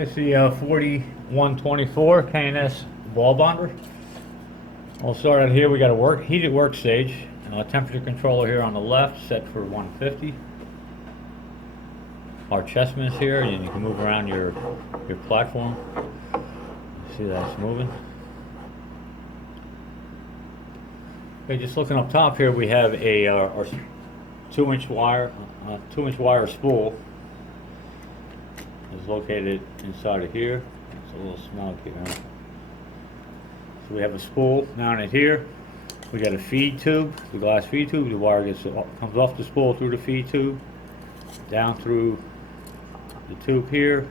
It's the 4124 K&S ball bonder. We'll start out here. We got a heated work stage. Temperature controller here on the left, set for 150. Our Chessman is here, and you can move around your platform. See that's moving. Okay, just looking up top here, we have our 2-inch wire, 2-inch wire spool. Is located inside of here. It's a little small here. So we have a spool down in here. We got a feed tube, the glass feed tube. The wire comes off the spool through the feed tube, down through the tube here,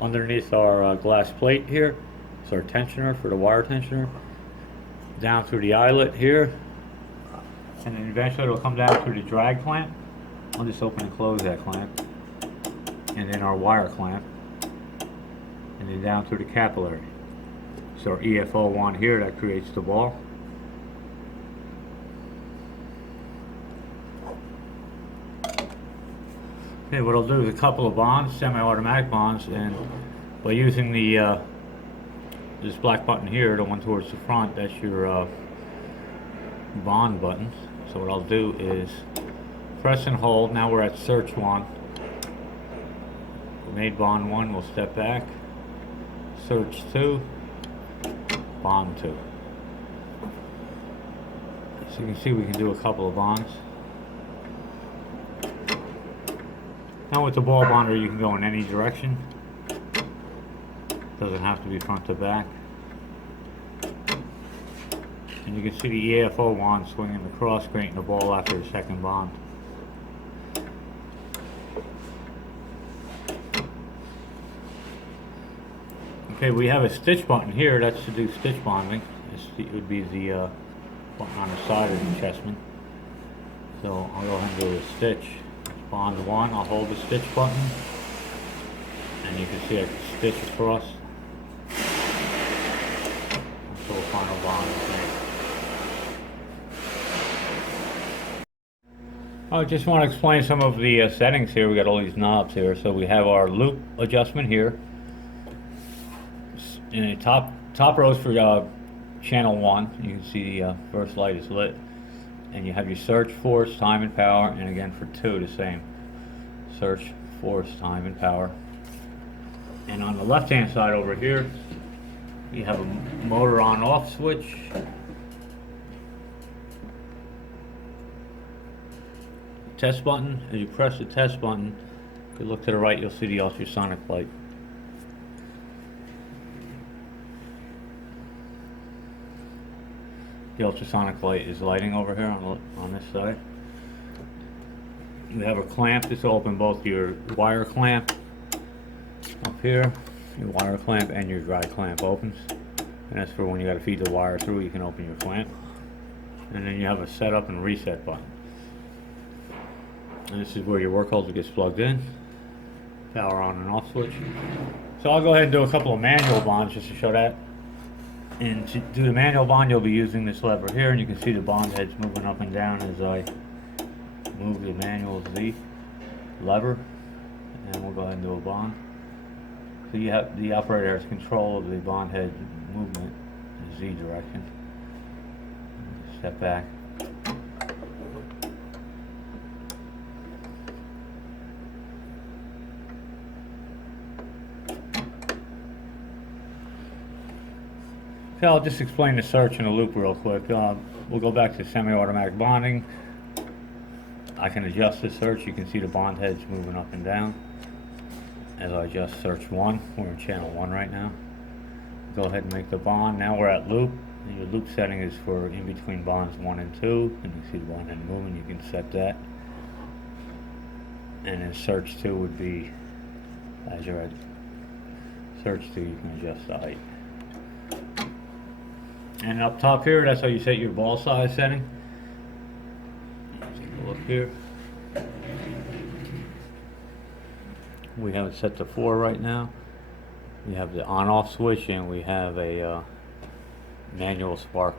underneath our glass plate here. It's our tensioner for the wire tensioner. Down through the eyelet here, and then eventually it'll come down through the drag clamp. I'll just open and close that clamp. And then our wire clamp, and then down through the capillary. So our EFO one here that creates the ball. Okay, what I'll do is a couple of bonds, semi-automatic bonds, and by using the this black button here, the one towards the front, that's your bond buttons. So what I'll do is press and hold. Now we're at search 1. Made bond 1, we'll step back, search 2, bond 2. So you can see we can do a couple of bonds. Now with the ball bonder you can go in any direction. Doesn't have to be front to back. And you can see the EFO wand swinging across, creating the ball after the second bond. Okay, we have a stitch button here. That's to do stitch bonding. It would be the button on the side of the Chessman. So I'll go ahead and do a stitch. Bond 1. I'll hold the stitch button, and you can see I can stitch across until the final bond is made. I just want to explain some of the settings here. We got all these knobs here. So we have our loop adjustment here. In the top rows for channel 1, you can see the first light is lit, and you have your search, force, time, and power, and again for 2 the same, search, force, time, and power. And on the left hand side over here you have a motor on off switch, test button. As you press the test button, if you look to the right, you'll see the ultrasonic light. The ultrasonic light is lighting over here on this side. You have a clamp. This will open both your wire clamp up here, your wire clamp, and your dry clamp opens. And that's for when you got to feed the wire through, you can open your clamp. And then you have a setup and reset button. And this is where your work holder gets plugged in. Power on and off switch. So I'll go ahead and do a couple of manual bonds just to show that. And to do the manual bond, you'll be using this lever here, and you can see the bond heads moving up and down as I move the manual Z lever. And we'll go ahead and do a bond. So you have the operator has control of the bond head movement in the Z direction. Step back. Okay, I'll just explain the search and the loop real quick. We'll go back to semi-automatic bonding. I can adjust the search. You can see the bond heads moving up and down as I adjust search 1. We're in channel 1 right now. Go ahead and make the bond. Now we're at loop. And your loop setting is for in between bonds 1 and 2. And you see the bond head moving. You can set that. And then search 2 would be, as you're at search 2, you can adjust the height. And up top here, that's how you set your ball size setting. Take a look here. We have it set to 4 right now. We have the on-off switch, and we have a manual spark